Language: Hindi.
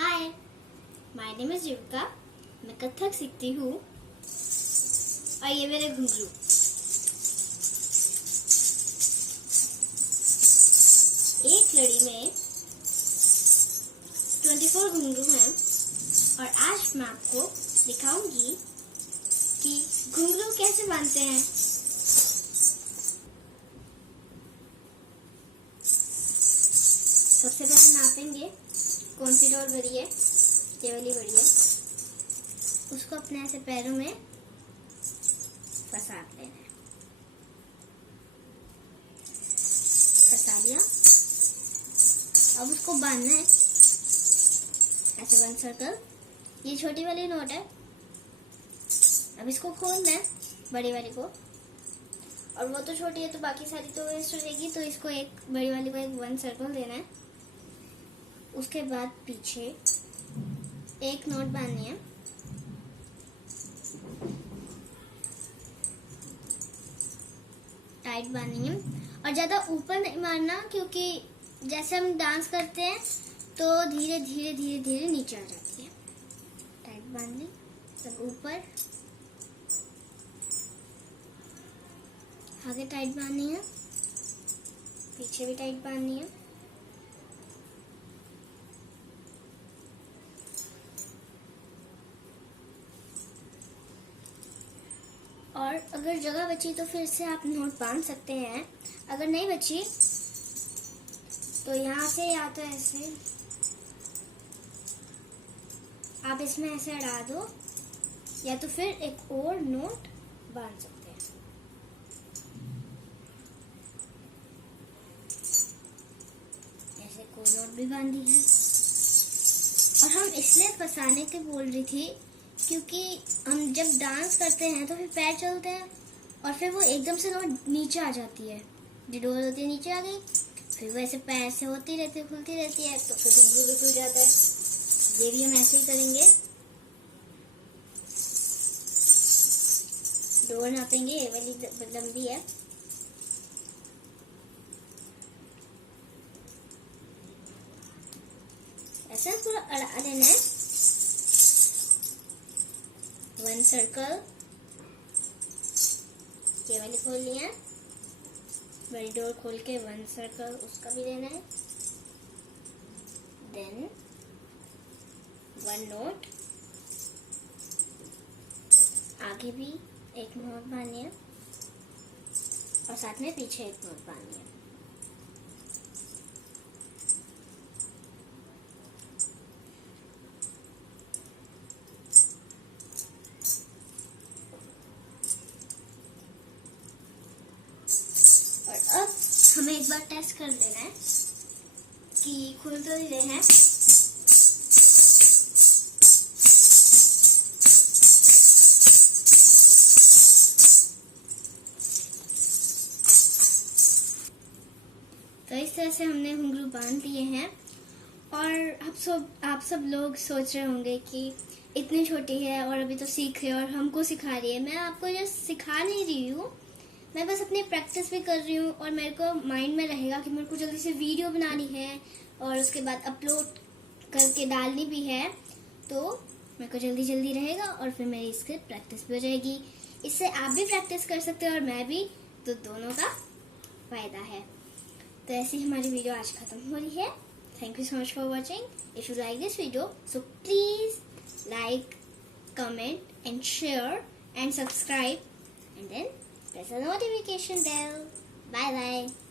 Hi, my name is Yuvika. मैं कथक सीखती हूँ और ये मेरे घुंघरू। एक लड़ी में 24 घुंघरू हैं और आज मैं आपको दिखाऊंगी कि घुंघरू कैसे बांधते हैं। सबसे पहले नापेंगे कौन सी डोर भरी है, ये वाली भरी है। उसको अपने ऐसे पैरों में फंसा लेना है। फंसा लिया, अब उसको बांधना है ऐसे 1 सर्कल। ये छोटी वाली नोट है, अब इसको खोलना है बड़ी वाली को, और वो तो छोटी है तो बाकी सारी तो वेस्ट हो जाएगी, तो इसको एक बड़ी वाली को एक 1 सर्कल देना है। उसके बाद पीछे एक नोट बांधनी है, टाइट बांधनी है और ज्यादा ऊपर नहीं मारना, क्योंकि जैसे हम डांस करते हैं तो धीरे धीरे धीरे धीरे नीचे आ जाती है। टाइट बांध ली, तब ऊपर आगे टाइट बांधनी है, पीछे भी टाइट बांधनी है। और अगर जगह बची तो फिर से आप नोट बांध सकते हैं। अगर नहीं बची तो यहाँ से या तो ऐसे आप इसमें ऐसे अड़ा दो, या तो फिर एक और नोट बांध सकते हैं। ऐसे कोई नोट भी बांधी है। और हम इसलिए फंसाने के बोल रही थी क्योंकि हम जब डांस करते हैं तो फिर पैर चलते हैं और फिर वो एकदम से नोट नीचे आ जाती है। जो डोर होती है नीचे आ गई, फिर वो ऐसे पैर से होती रहती है, खुलती रहती है, तो फिर घुंघरू भी खुल जाता है। ये भी हम ऐसे ही करेंगे। डोर नापेंगे, ये वाली लंबी है, ऐसा पूरा अड़ा लेना है। 1 सर्कल, ये वाली खोल लिया, बड़ी डोर खोल के 1 सर्कल उसका भी लेना है। देन 1 नोट, आगे भी एक नोट बांधनी है और साथ में पीछे एक नोट बांधनी है। अब हमें एक बार टेस्ट कर लेना है कि खुल तो नहीं रहे हैं। तो इस तरह से हमने घुंघरू बांध दिए हैं। और आप सब लोग सोच रहे होंगे कि इतनी छोटी है और अभी तो सीख रही है और हमको सिखा रही है। मैं आपको ये सिखा नहीं रही हूँ, मैं बस अपनी प्रैक्टिस भी कर रही हूँ। और मेरे को माइंड में रहेगा कि मेरे को जल्दी से वीडियो बनानी है और उसके बाद अपलोड करके डालनी भी है, तो मेरे को जल्दी जल्दी रहेगा और फिर मेरी इसकी प्रैक्टिस भी हो जाएगी। इससे आप भी प्रैक्टिस कर सकते हो और मैं भी, तो दोनों का फायदा है। तो ऐसी हमारी वीडियो आज खत्म हो रही है। Thank you so much for watching. If you like this video so please like, comment and share and subscribe, and then press the notification bell. Bye bye.